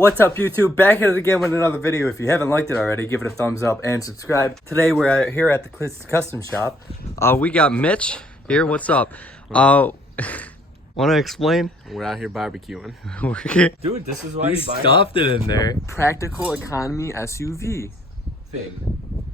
What's up, YouTube? Back at it again with another video. If you haven't liked it already, give it a thumbs up and subscribe. Today we're here at the Custom Shop. We got Mitch here. What's up? Want to explain? We're out here barbecuing. Dude, this is why you you stuffed it in there. Practical economy SUV thing.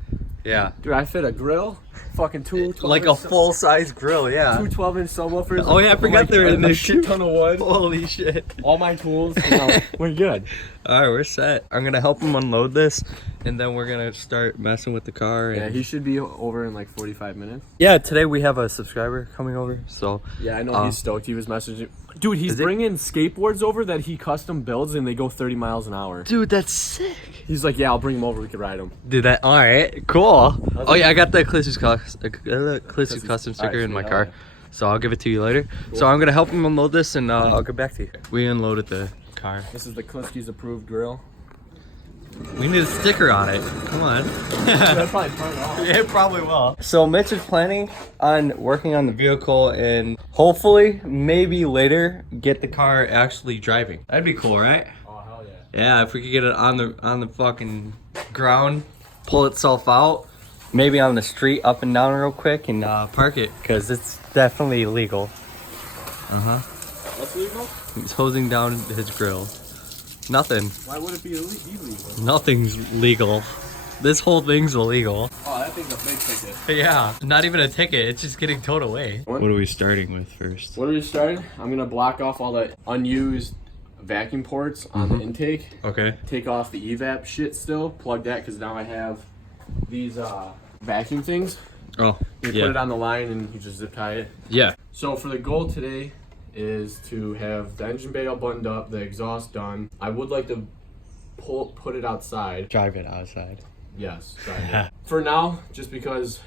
Yeah. Dude, I fit a grill. Fucking two 12 like a full-size grill, yeah. Two 12-inch subwoofers. Oh yeah, I forgot they were in this shit ton of wood. Holy shit. All my tools. You know, we're good. Alright, we're set. I'm gonna help him unload this, and then we're gonna start messing with the car. Yeah, he should be over in like 45 minutes. Yeah, today we have a subscriber coming over, so. Yeah, I know he's stoked. He was messaging. Dude, he's bringing skateboards over that he custom builds, and they go 30 miles an hour. Dude, that's sick. He's like, yeah, I'll bring them over. We can ride them. Dude, that, alright, cool. Oh yeah, I got the Clissy's custom sticker in my car, so I'll give it to you later. Cool. So I'm gonna help him unload this, and I'll get back to you. We unloaded the car. This is the Clissy's approved grill. We need a sticker on it. Come on. That'll probably turn it off. Yeah, it probably will. So Mitch is planning on working on the vehicle and hopefully, maybe later, get the car actually driving. That'd be cool, right? Oh, hell yeah. Yeah, if we could get it on the fucking ground, pull itself out, maybe on the street up and down real quick and park it, because it's definitely illegal. What's legal? He's hosing down his grill. Nothing. Why would it be illegal? Nothing's legal. This whole thing's illegal. Oh, that thing's a big ticket. Yeah, not even a ticket. It's just getting towed away. What are we starting with first? What are we starting? I'm gonna block off all the unused vacuum ports on the intake. Okay. Take off the evap shit still. Plug that because now I have these vacuum things. Oh, You put it on the line and you just zip tie it. Yeah. So for the goal today is to have the engine bay all buttoned up, the exhaust done. I would like to put it outside. Drive it outside. Yes, drive it. For now, just because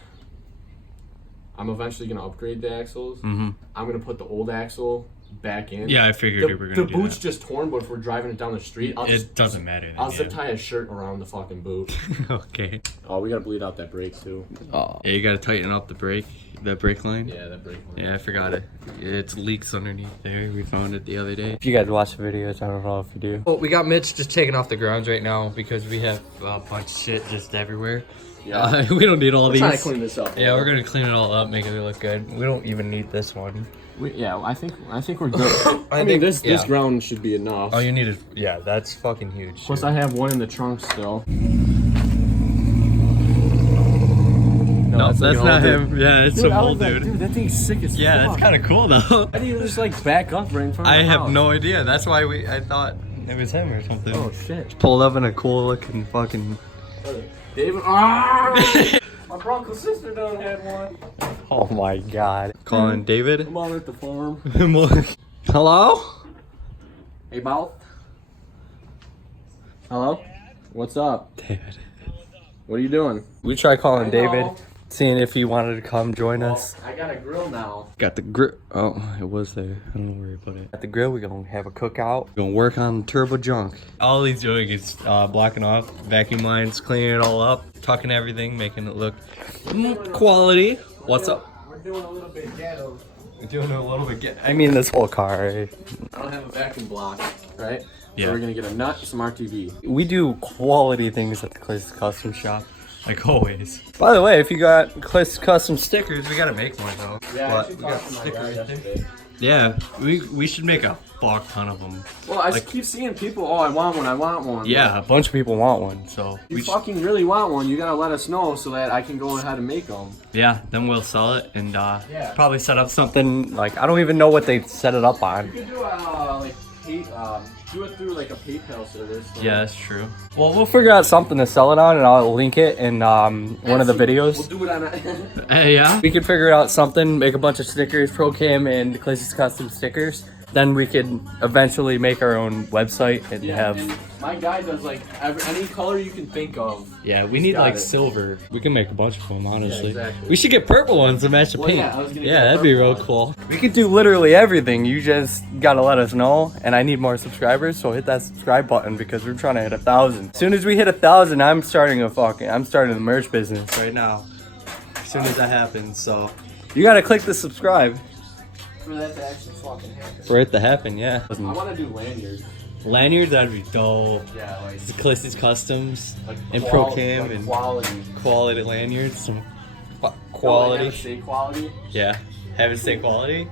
I'm eventually gonna upgrade the axles. I'm gonna put the old axle back in. Yeah, I figured you were gonna do The boot's that. just torn, but if we're driving it down the street, It doesn't matter then, I'll zip tie a shirt around the fucking boot. Okay. Oh, we gotta bleed out that brake too. Oh. Yeah, you gotta tighten up the brake line. Yeah, that brake line. Yeah, I forgot it. It's leaks underneath there. We found it the other day. If you guys watch the videos, I don't know if you do. Well, we got Mitch just taking off the grounds right now because we have a bunch of shit just everywhere. Yeah. We don't need all these. Trying to clean this up. Yeah, we're gonna clean it all up, make it look good. We don't even need this one. I think we're good. I mean, this ground should be enough. All you need is, yeah, that's fucking huge. Plus, I have one in the trunk still. No, that's not him. Yeah, it's some old dude. Dude, that thing's sick as fuck. Yeah, that's kind of cool though. Why do you just like back up right in front of I the have house? no idea. That's why I thought it was him or something. Oh shit. Pulled up in a cool looking fucking. David. Ah! My Bronco's sister done had one. Oh my god. Calling David. I'm on at the farm. Hello? Hey, Bow. Hello? What's up? David. What are you doing? We tried calling Hello? David, seeing if he wanted to come join us. I got a grill now. Got the grill. Oh, it was there. I don't know where he put it. At the grill, we're gonna have a cookout. We're gonna work on turbo junk. All he's doing is blocking off vacuum lines, cleaning it all up, tucking everything, making it look quality. What's up? We're doing a little bit ghetto. We're doing a little bit. I mean, this whole car. Right? I don't have a vacuum block, right? Yeah. So we're gonna get a nut, some RTV. We do quality things at the Cliss Custom Shop, like always. By the way, if you got Cliss Custom stickers, we gotta make one though. Yeah, but I we got to my stickers. guy yesterday. Yeah, we should make a fuck ton of them. Well, I keep seeing people, oh, I want one. Yeah, a bunch of people want one, so. If you fucking really want one, you gotta let us know so that I can go ahead and make them. Yeah, then we'll sell it and probably set up something, like, I don't even know what they set it up on. You could do do it through like a PayPal service. So. Yeah, that's true. Well, we'll figure out something to sell it on, and I'll link it in one of the videos. We'll do it on a... Yeah? We could figure out something, make a bunch of stickers, ProCam and Clissy's Custom stickers. Then we could eventually make our own website and have... And my guy does like any color you can think of. Yeah, we need like silver. We can make a bunch of them, honestly. Yeah, exactly. We should get purple ones to match the paint. Yeah, I was gonna get that'd be real one. cool. We could do literally everything. You just gotta let us know. And I need more subscribers, so hit that subscribe button because we're trying to hit 1,000. As soon as we hit 1,000, I'm starting the merch business right now. As soon as that happens, so you gotta click the subscribe. For that to actually fucking happen. For it to happen, yeah. I want to do lanyards. Lanyards, that'd be dope. Yeah, like Clissy's Customs and quality, ProCam like and quality lanyards. Some quality. Don't like say quality. Yeah. Have it say quality.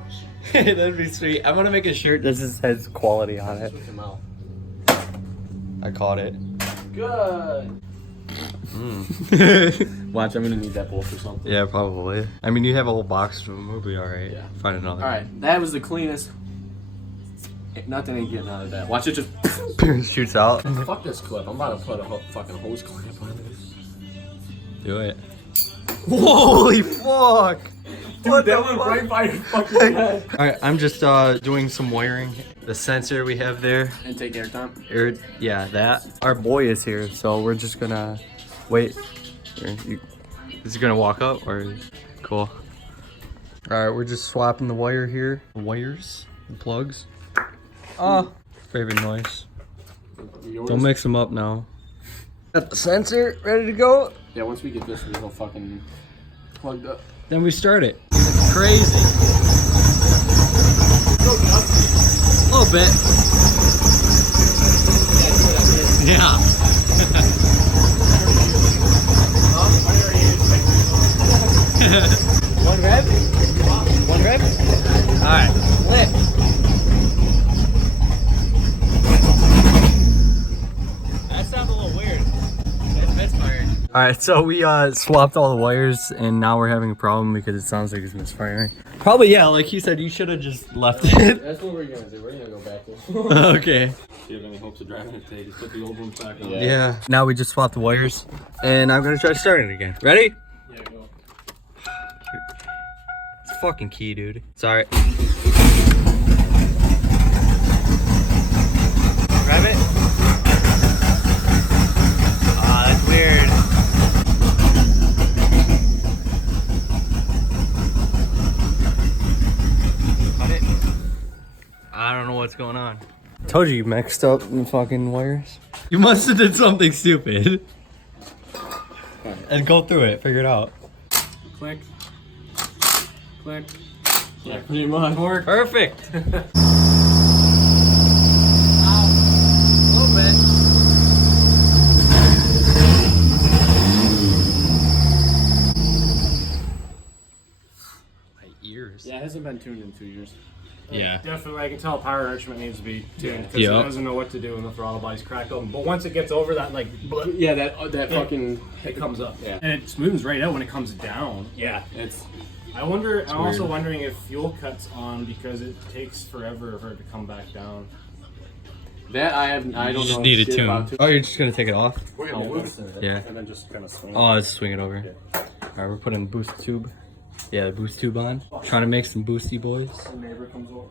That'd be sweet. I'm gonna make a shirt that just says quality on it. I caught it. Good. Watch, I'm gonna need that bowl for something. Yeah, probably. I mean, you have a whole box of them. We'll be alright. Yeah. Find another. Alright, that was the cleanest. Nothing ain't getting out of that. Watch it just shoots out. Fuck this clip. I'm about to put a fucking hose clip on this. Do it. Holy fuck! Dude, that went right by your fucking head. Alright, I'm just doing some wiring. The sensor we have there. And take airtime. Yeah, that. Our boy is here, so we're just gonna wait. Is he gonna walk up or cool? Alright, we're just swapping the wire here. The wires, the plugs. Oh, favorite noise. Yours? Don't mix them up now. Got the sensor ready to go. Yeah, once we get this little fucking plugged up. Then we start it. It's crazy. A little bit. Yeah. One rep? One rep? Alright, flip. That sounds a little weird. That's misfiring. Alright, so we swapped all the wires and now we're having a problem because it sounds like it's misfiring. Probably, yeah, like you said, you should have just left it. That's what we're gonna do. We're gonna go back there. Okay. Do you have any hopes of driving it today? Just put the old one back on. Yeah. Now we just swapped the wires and I'm gonna try starting it again. Ready? Yeah, go. It's a fucking key, dude. Sorry. Grab it. Ah, that's weird. Cut it. I don't know what's going on. Told you mixed up the fucking wires. You must have did something stupid. And go through it, figure it out. Click. Click. Yeah, pretty much. Perfect. A little bit. My ears. Yeah, it hasn't been tuned in 2 years. Yeah. Definitely, I can tell power enrichment needs to be tuned because Yep. it doesn't know what to do when the throttle body's cracked open. But once it gets over that, like, yeah, that fucking It comes up. Yeah. And it smooths right out when it comes down. Yeah, it's I'm also weird. wondering if fuel cuts on because it takes forever for it to come back down. that I don't just know need a shit tune. about. Oh, you're just gonna take it off? We're gonna loosen it. Yeah. And then just kind of swing. Oh, let's swing it over. Alright, we're putting the boost tube. Yeah, the boost tube on. Trying to make some boosty boys. The neighbor comes over.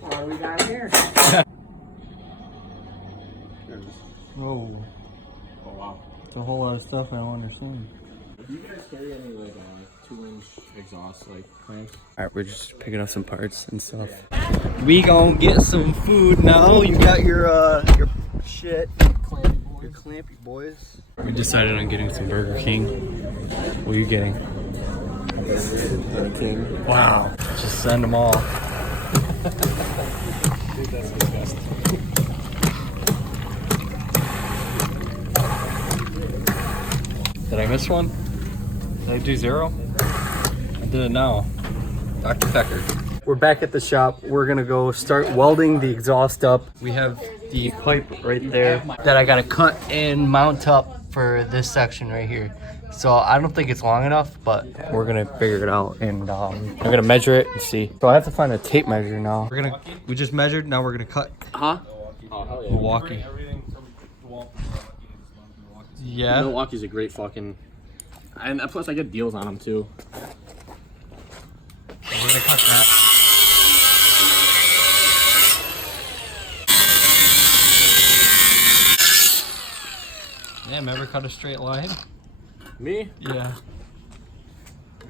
What do we got here? Whoa. Oh wow. It's a whole lot of stuff I don't understand. Do you guys carry any like 2-inch exhaust like clamps? Alright, we're just picking up some parts and stuff. We gonna get some food now. You got your shit. Your clampy boys. We decided on getting some Burger King. What are you getting? Burger King. Wow. Just send them all. Dude, that's disgusting. Did I miss one? Did I do 0? I did it now. Dr. Pecker. We're back at the shop. We're gonna go start welding the exhaust up. We have the pipe right there that I gotta cut and mount up for this section right here. So I don't think it's long enough, but we're gonna figure it out and I'm gonna measure it and see. So I have to find a tape measure now. We just measured, now we're gonna cut. Huh? Oh hell yeah. Milwaukee. Yeah. Milwaukee's a great fucking. And plus, I get deals on them too. We're gonna cut that. Damn, ever cut a straight line? Me? Yeah.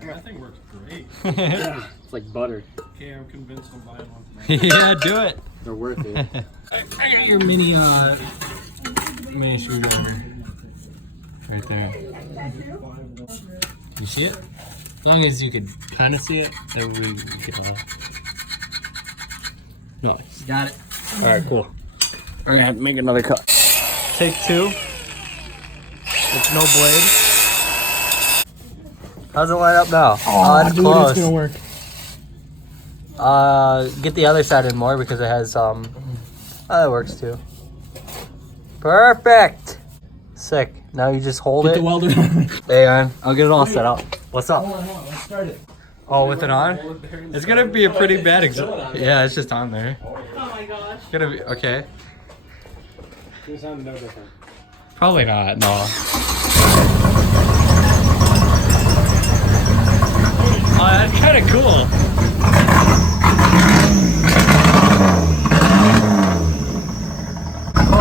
That thing works great. Yeah. It's like butter. Okay, I'm convinced I'm buying one tonight. Yeah, do it. They're worth it. I got your mini screwdriver. Right there. You see it? As long as you could kind of see it, then we get all. Nice. Got it. All right, cool. We're gonna have to make another cut. Take 2. With no blade. How's it line up now? Oh, it's close. It's gonna work. Get the other side in more because it has Oh, that works too. Perfect. Sick. Now you just hold Get it. the welder on. Hey, man. I'll get it all set up. What's up? Hold on, let's start it. Oh, with it on? It's gonna be a pretty bad example. Yeah, it's just on there. Oh my gosh. It's gonna be okay. It's gonna sound no different. Probably not. No. Oh, that's kind of cool.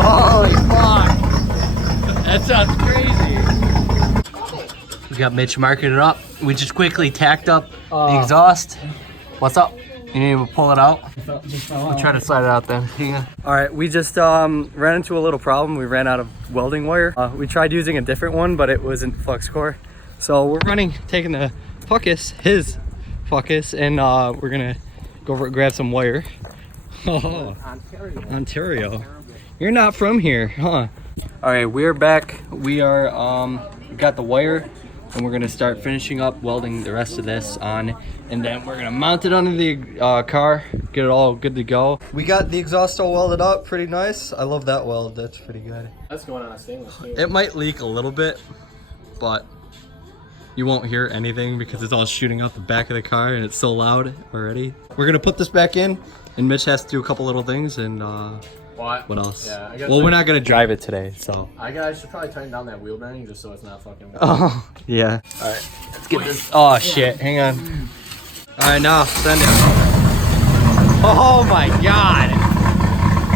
Holy fuck! That sounds crazy. We got Mitch marking it up. We just quickly tacked up the exhaust. What's up? You need to pull it out? We'll try to slide it out then. Yeah. All right, we just ran into a little problem. We ran out of welding wire. We tried using a different one, but it wasn't flux core. So we're taking the his Puckus, and we're gonna go grab some wire. Oh, Ontario. You're not from here, huh? All right, we're back. We are we got the wire, and we're gonna start finishing up welding the rest of this on, and then we're gonna mount it onto the car, get it all good to go. We got the exhaust all welded up, pretty nice. I love that weld. That's pretty good. That's going on a stainless steel. It might leak a little bit, but you won't hear anything because it's all shooting out the back of the car and it's so loud already. We're gonna put this back in, and Mitch has to do a couple little things, and what else? Yeah, well, we're not gonna drive it today, so. I should probably tighten down that wheel bearing just so it's not fucking. Oh, yeah. All right, let's get this. Oh shit, hang on. All right, now send it. Oh my god,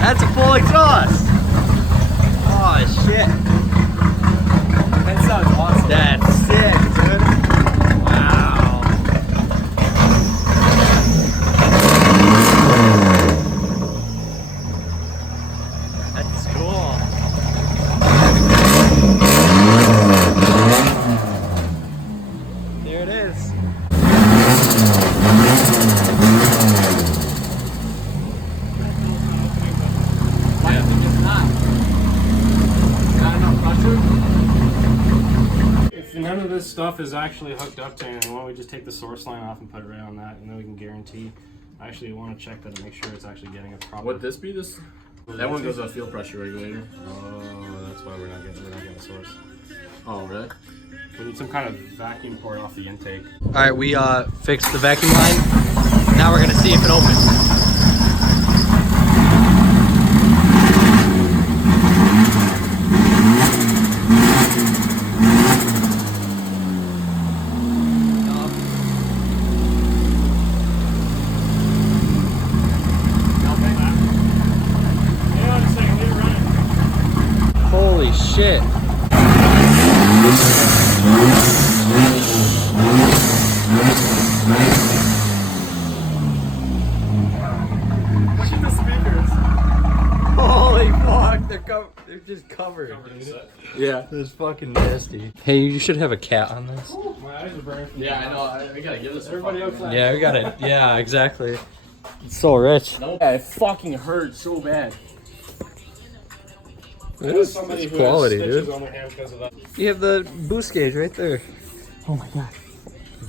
that's a full exhaust. Oh shit. That sounds awesome. That's sick, dude. Wow. That's cool. There it is. Why do you think it's not? Not enough pressure? If none of this stuff is actually hooked up to anything, why don't we just take the source line off and put it right on that, and then we can guarantee. I actually want to check that and make sure it's actually getting a proper. Would this be this? That one goes on fuel pressure regulator. Oh, that's why we're not getting a source. Oh, really? We need some kind of vacuum port off the intake. All right, we fixed the vacuum line. Now we're gonna see if it opens. Holy shit. The speakers. Holy fuck, they're just covered. Yeah, it's fucking nasty. Hey, you should have a cat on this. My eyes are burning. Yeah, I know. I gotta give this. Everybody outside. Yeah, we got it. Yeah, exactly. It's so rich. Yeah, it fucking hurt so bad. It's Somebody who quality, has stitches dude. on their hands because of that. You have the boost gauge right there. Oh my god.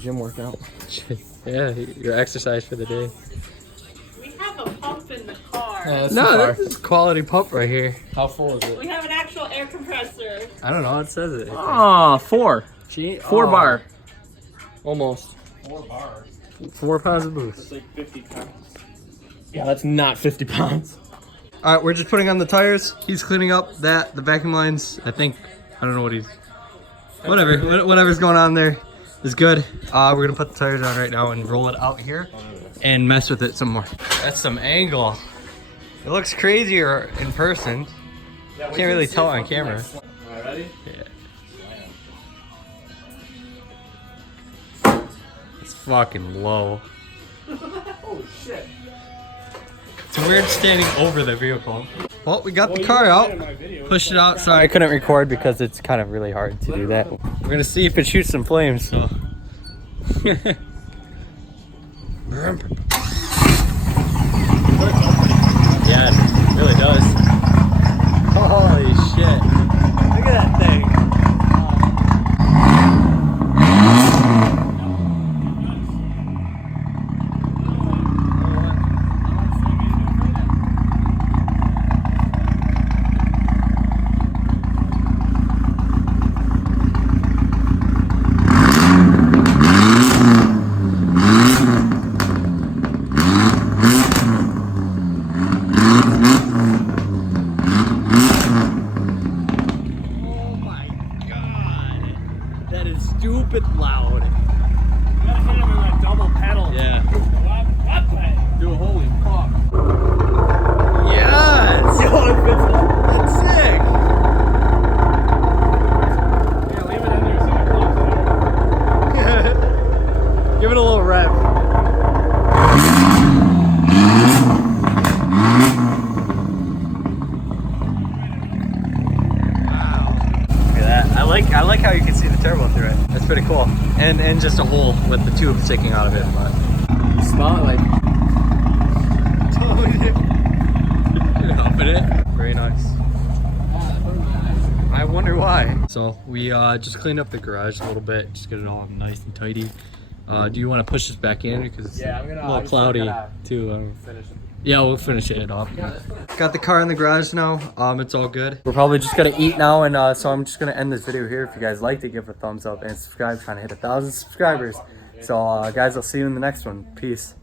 Gym workout. Yeah, your exercise for the day. We have a pump in the car. No, that's quality pump right here. How full is it? We have an actual air compressor. I don't know, it says it. Ah, 4. Four bar. Almost. 4 bars. 4 pounds of boost. It's like 50 pounds. Yeah, that's not 50 pounds. All right, we're just putting on the tires. He's cleaning up the vacuum lines. I don't know what he's, whatever's going on there is good. We're gonna put the tires on right now and roll it out here and mess with it some more. That's some angle. It looks crazier in person. Yeah, Can't really tell on camera. Alright, ready? Yeah. It's fucking low. Holy shit. It's weird standing over the vehicle. Well, we got the car out. Pushed it out. Sorry, I couldn't record because it's kind of really hard to do that. We're gonna see if it shoots some flames. So. again. It really does. Holy shit. Look at that thing. Stupid loud. You gotta hit him in that double pedal. Yeah. What? Dude, holy fuck. Yes! That's sick! Yeah, leave it in there so it closes. Give it a little rev. Wow. Look at that. I like how you can see the turbo through it. That's pretty cool. And just a hole with the tube sticking out of it, but You smell it like. Humping it. Very nice. I wonder why. So we just cleaned up the garage a little bit, just get it all nice and tidy. Do you want to push this back in because it's Yeah, I'm gonna. a little cloudy too? Finish it. Yeah, we'll finish it off. Got the car in the garage now. It's all good. We're probably just gonna eat now, and so I'm just gonna end this video here. If you guys liked it, give it a thumbs up and subscribe. Trying to hit 1,000 subscribers. So guys, I'll see you in the next one. Peace.